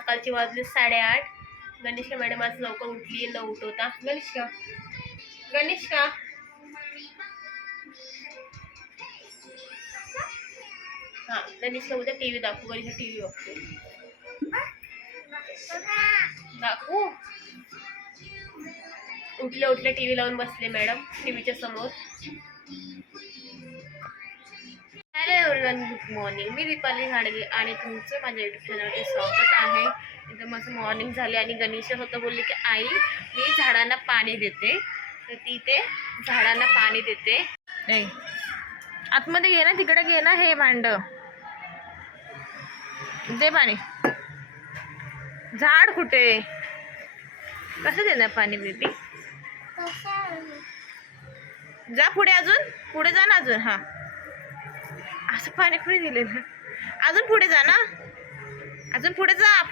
सकाळची वाजली साडेआठ. गणेशका मॅडम आज लवकर उठली न उठवता. गणेशका गणेशका हा गणेशका उद्या टी व्ही दाखवू गणेशा टी व्ही बघतो. दाखवू? उठल्या उठल्या टी व्ही लावून बसले मॅडम टी व्हीच्या समोर. हॅलो एव्हरीवन गुड मॉर्निंग मी दीपाली घाडगे आणि तुमचं माझ्या युट्यूब चॅनलवरती स्वागत आहे. एकदम माझं मॉर्निंग झाले आणि गणेशा स्वतः बोलली की आई मी झाडांना पाणी देते. तर ती ते झाडांना पाणी देते. नाही. आतमध्ये घे ना तिकडे घे ना हे भांड. दे पाणी. झाड कुठे? कसं देणार पाणी बेबी? जा पुढे अजून. पुढे जा ना अजून. हा. असं पाणी पुढे दिलेलं अजून पुढे जा ना. अजून पुढे जा.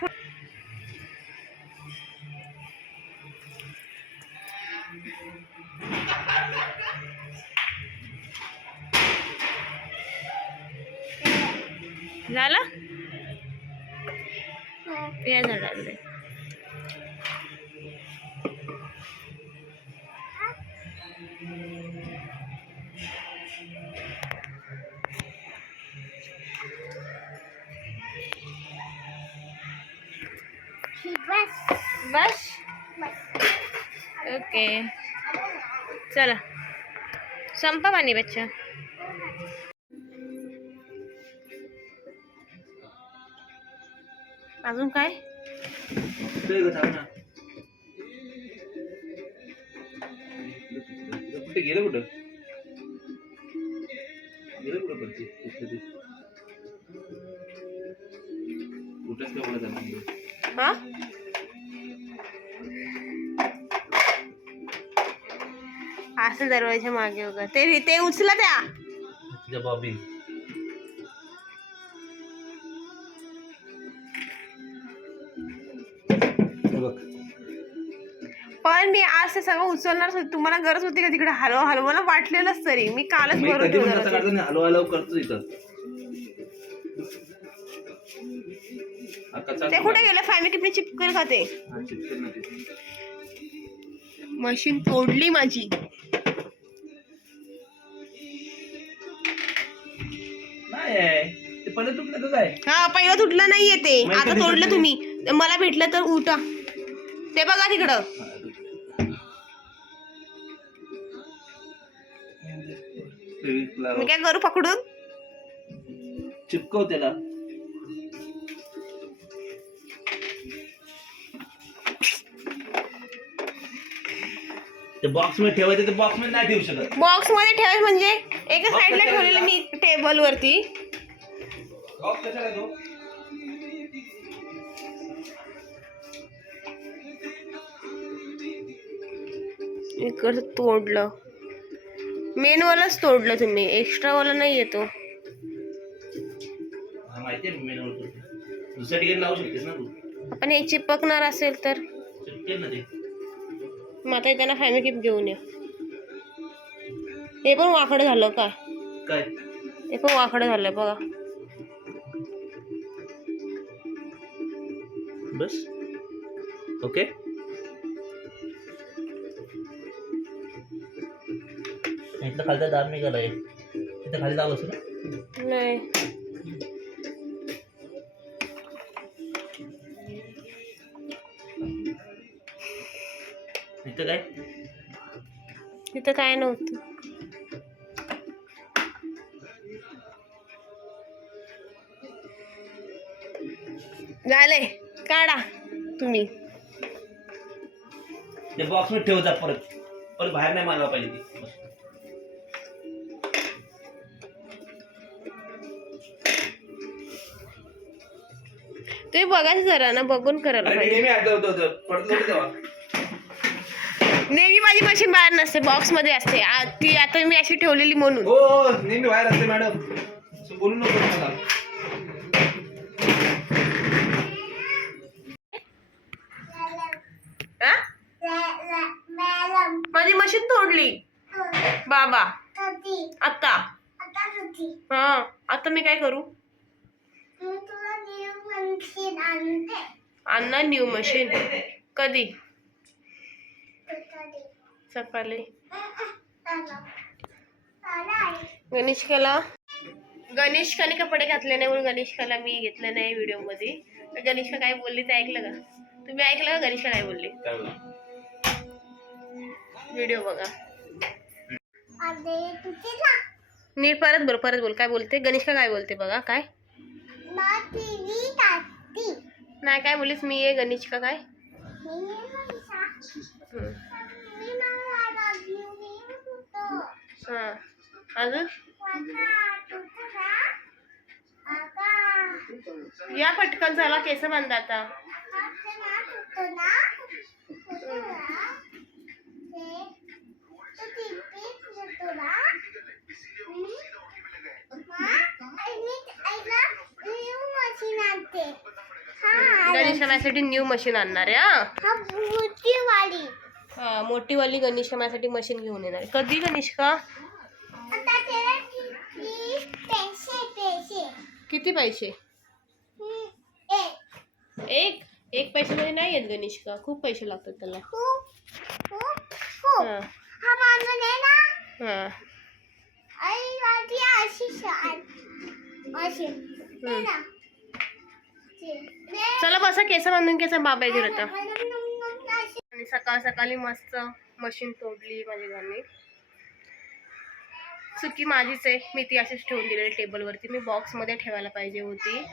झालं? या झाडाला. बस? ओके. चला. संपा पाणी बच्चा. अजून काय? कुठे गेलं कुठं? गेलं कुठं पण कुठंच काय बोलत हा? असं दरवाजा मागे वगैरे ते ते उचला त्या. बघ. पण मी आज ते सगळं उचलणार तुम्हाला गरज होती का तिकडे हलव हलव? मला वाटलेलंच तरी. मी कालच भरून ना हलवा हलव करतो इथं? ते कुठे गेलं? फॅमिली किपणी चिपकेल का ना ते. मशीन तोडली माझी. नाही आहे. ते पहिलं तुटलं तर काय हा पहिलं तुटलं नाहीये ते. आता तोडलं तुटलं? तुम्ही. मला भेटलं तर उठा. ते बघा तिकडं. मी काय करू पकडून? चिपकव त्याला ते बॉक्समध्ये ठेवायचं ते बॉक्समध्ये नाही ठेवू शकत. बॉक्समध्ये ठेवायचं म्हणजे? एका साईडला ठेवलेलं. मी टेबल वरती. इकडचं तोडलं. मेन वालाच तोडलं तुम्ही. एक्स्ट्रा वाला नाही येतो आपण हे चिपकणार असेल तर. मग आता त्यांना फॅमिली किप घेऊन या. हे पण वाकडं झालं काय काय? हे पण वाकडं झालं बघा. बस. ओके. इथलं खालचा दाब निघालाय. इथं खाली दाब असतो ना नाही. इथं काय? तिथं काय नव्हतं. झाले काढा तुम्ही. ते बॉक्समध्ये ठेव जा परत. परत बाहेर नाही मारला पाहिजे ती. बस. तुम्ही बघाच जरा ना बघून करायला अरे पाहिजे. नेहमी आठवत होतं पडत नव्हतं तेव्हा. नेहमी माझी मशीन बाहेर नसते बॉक्समध्ये असते. आ- ती आता मी अशी ठेवलेली म्हणून. हो हो, नेहमी बाहेर असते मॅडम असं बोलू नको मला माझी मशीन तोडली. बाबा. आता. हा आता मी काय करू? अन्ना न्यू मशीन कधी? सकाळी. गणेशकाला. गणेशकाने कपडे घातले नाही म्हणून गणेशकाला मी घेतलं नाही व्हिडिओमध्ये तर गणेशका काय बोलली ते ऐकलं का? तुम्ही ऐकलं का गणेशका काय बोलली? काय बोलू? व्हिडिओ बघा. नीट परत बोल परत बोल. काय बोलते? गणेशका काय बोलते बघा काय? नाही काय बोलीस? मी ये गणेशका काय. हा. अजून? या पटकन झाला केस बांधा आता गणेश माझ्यासाठी न्यू मशीन आणणार आहे हा? मोठीवाली गणेश माझ्यासाठी मशीन घेऊन येणार. कधी गणेशका किती पैसे एक. एक? पैशामध्ये नाही येत गणेशका खूप पैसे लागतात त्याला. हा. हा. चला बसा केस बांधून केस बाबा आता आणि सकाळ सकाळी मस्त मशीन तोडली माझ्या घरने. चुकी माझीच आहे. मी ती अशीच ठेवून दिलेली टेबलवरती मी बॉक्समध्ये ठेवायला पाहिजे होती.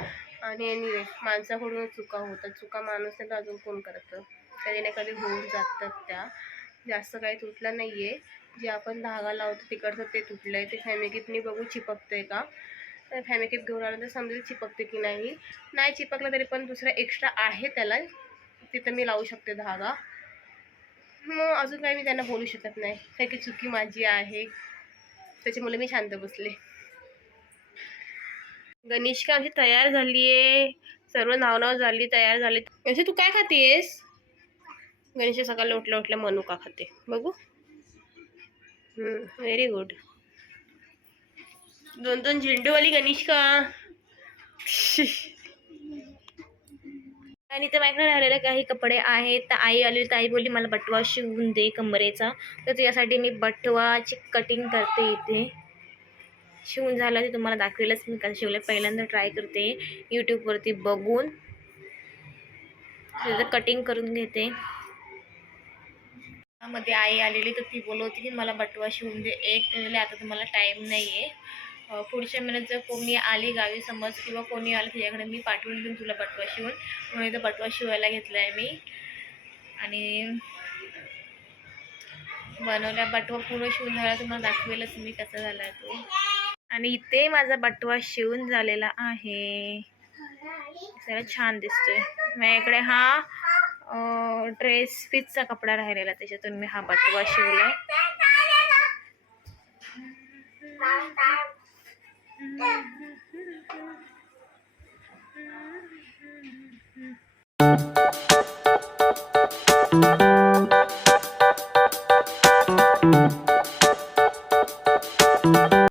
आणि anyway, माणसाकडून चुका होतात. चुका माणूस अजून कोण करतं. कधी ना कधी होऊन जातात त्या. जास्त काही तुटलं नाही आहे जे आपण धागा लावतो तिकडचं ते तुटलं आहे ते फॅमिकीतनी बघू चिपकतं आहे का? तर फॅमिकीत घेऊन आलं तर समजेल चिपकते की नाही. नाही चिपकलं तरी पण दुसरा एक्स्ट्रा आहे त्याला. तिथं मी लावू शकते धागा. मग अजून काही मी त्यांना बोलू शकत नाही. काय की चुकी माझी आहे. त्याच्यामुळे मी शांत बसले. गणेशका आमची तयार झाली आहे सर्व नाव नाव झाली तयार झाली म्हणजे तू काय खातीयेस? गणेश सकाळी उठल्या उठल्या मनुका खाते? बघू. व्हेरी गुड दोन दोन झेंडूवाली गणेशका आणि ते माझ्याकडे राहिलेले काही कपडे आहेत. तर आई आली तर आई बोलली मला बटवा शिवून दे कमरेचा. तर त्यासाठी मी बटवाची कटिंग करते इथे. शिवून झालं ते तुम्हाला दाखवेलच. मी कसं शिवलं पहिल्यांदा ट्राय करते यूट्यूबवरती बघून. त्याचं कटिंग करून घेते. मध्ये आई आलेली तर ती बोलवती की मला बटवा शिवून दे. एक ते आता तुम्हाला टाईम नाही आहे पुढच्या महिन्यात जर कोणी आली गावी समज किंवा कोणी आलं तिच्याकडे मी पाठवून देईन तुला बटवा शिवून म्हणून इथं बटवा शिवायला घेतला आहे मी. आणि बनवला बटवा पूर्ण शिवून झाला तुम्हाला दाखवेलच मी कसा झाला आहे तो. आणि इथे माझा बटवा शिवून झालेला आहे. सगळं छान दिसतोय. माझ्याकडे हा ड्रेस फिटचा कपडा राहिलेला त्याच्यातून मी हा बटवा शिवलाय. Thank